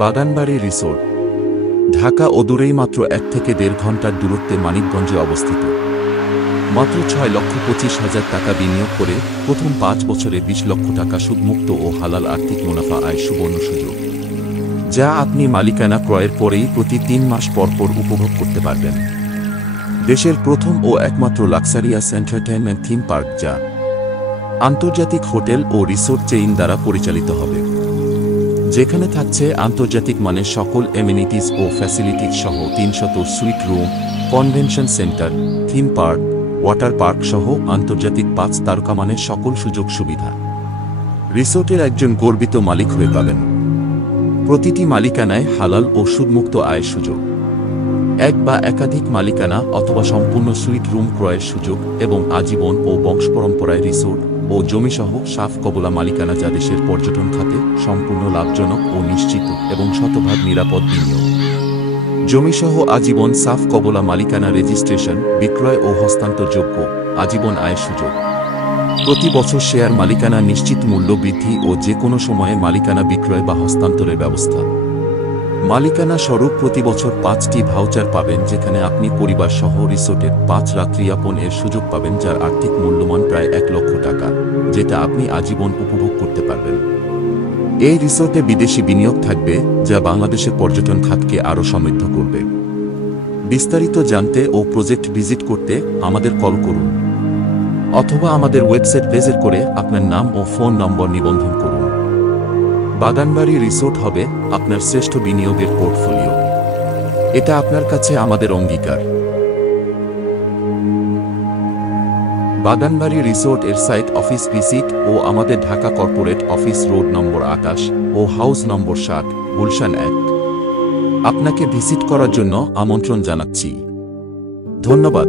বাগানবাড়ি resort Dhaka ও দূরেই মাত্র 1 থেকে 1.5 ঘন্টার দূরত্বে মানিকগঞ্জে অবস্থিত। মাত্র 6,25,000 টাকা বিনিয়োগ করে প্রথম 5 বছরে 20 লক্ষ টাকা সুদমুক্ত ও হালাল আর্থিক মুনাফা আয় সুবর্ণ সুযোগ, যা আপনি মালিকানা ক্রয়ের পরেই প্রতি 3 মাস পর পর উপভোগ করতে পারবেন। দেশের প্রথম ও একমাত্র লাক্সারিয়াস এন্টারটেইনমেন্ট থিম পার্ক, যা আন্তর্জাতিক হোটেল ও রিসোর্ট চেইন দ্বারা পরিচালিত হবে, যেখানে থাকছে আন্তর্জাতিক মানের সকল এমিনিটিস ও ফ্যাসিলিটিস সহ 300 sweet room, convention centre, theme park, water park সহ আন্তর্জাতিক 5 তারকা মানের সকল সুযোগ সুবিধা রিসোর্টের একজন গর্বিত মালিক হয়ে পাবেন। প্রতিটি মালিকানায় হালাল ও সুদমুক্ত আয়ের সুযোগ, এক বা একাধিক মালিকানা অথবা সম্পূর্ণ সুইট রুম ক্রয়ের সুযোগ এবং আজীবন ও বংশপরম্পরায় রিসোর্ট ও জমিসহ সাফ কবলা মালিকানা, যা দেশের পর্যটন খাতে সম্পূর্ণ লাভজনক ও নিশ্চিত এবং শতভাগ নিরাপদ বিনিয়োগ। জমিসহ আজীবন সাফ কবলা মালিকানা রেজিস্ট্রেশন, বিক্রয় ও হস্তান্তরযোগ্য, আজীবন আয়ের সুযোগ, প্রতি বছর শেয়ার মালিকানা নিশ্চিত মূল্য বৃদ্ধি ও যে কোনো সময়ে মালিকানা বিক্রয় বা হস্তান্তরের ব্যবস্থা। মালিকানা স্বরূপ প্রতি বছর 5টি ভাউচার পাবেন, যেখানে আপনি পরিবার সহ রিসোর্টের 5 রাত্রি যাপন এর সুযোগ পাবেন, যার আর্থিক মূল্যমান প্রায় 1 লক্ষ টাকা, যেটা আপনি আজীবন উপভোগ করতে পারবেন। এই রিসোর্টে বিদেশি বিনিয়োগ থাকবে, যা বাংলাদেশের পর্যটন খাতকে আরও সমৃদ্ধ করবে। বিস্তারিত জানতে ও প্রজেক্ট ভিজিট করতে আমাদের কল করুন অথবা আমাদের ওয়েবসাইট ভিজিট করে আপনার নাম ও ফোন নম্বর নিবন্ধন করুন। বাগানবাড়ি রিসোর্ট হবে আপনার শ্রেষ্ঠ বিনিয়োগের পোর্টফোলিও। এটা আপনার কাছে আমাদের অঙ্গীকার। বাগানবাড়ি রিসোর্ট এর সাইট, অফিস ভিজিট ও আমাদের Dhaka corporate office, road number 28 ও হাউস নম্বর 60, গুলশান 1। আপনাকে ভিজিট করার জন্য আমন্ত্রণ জানাচ্ছি। ধন্যবাদ।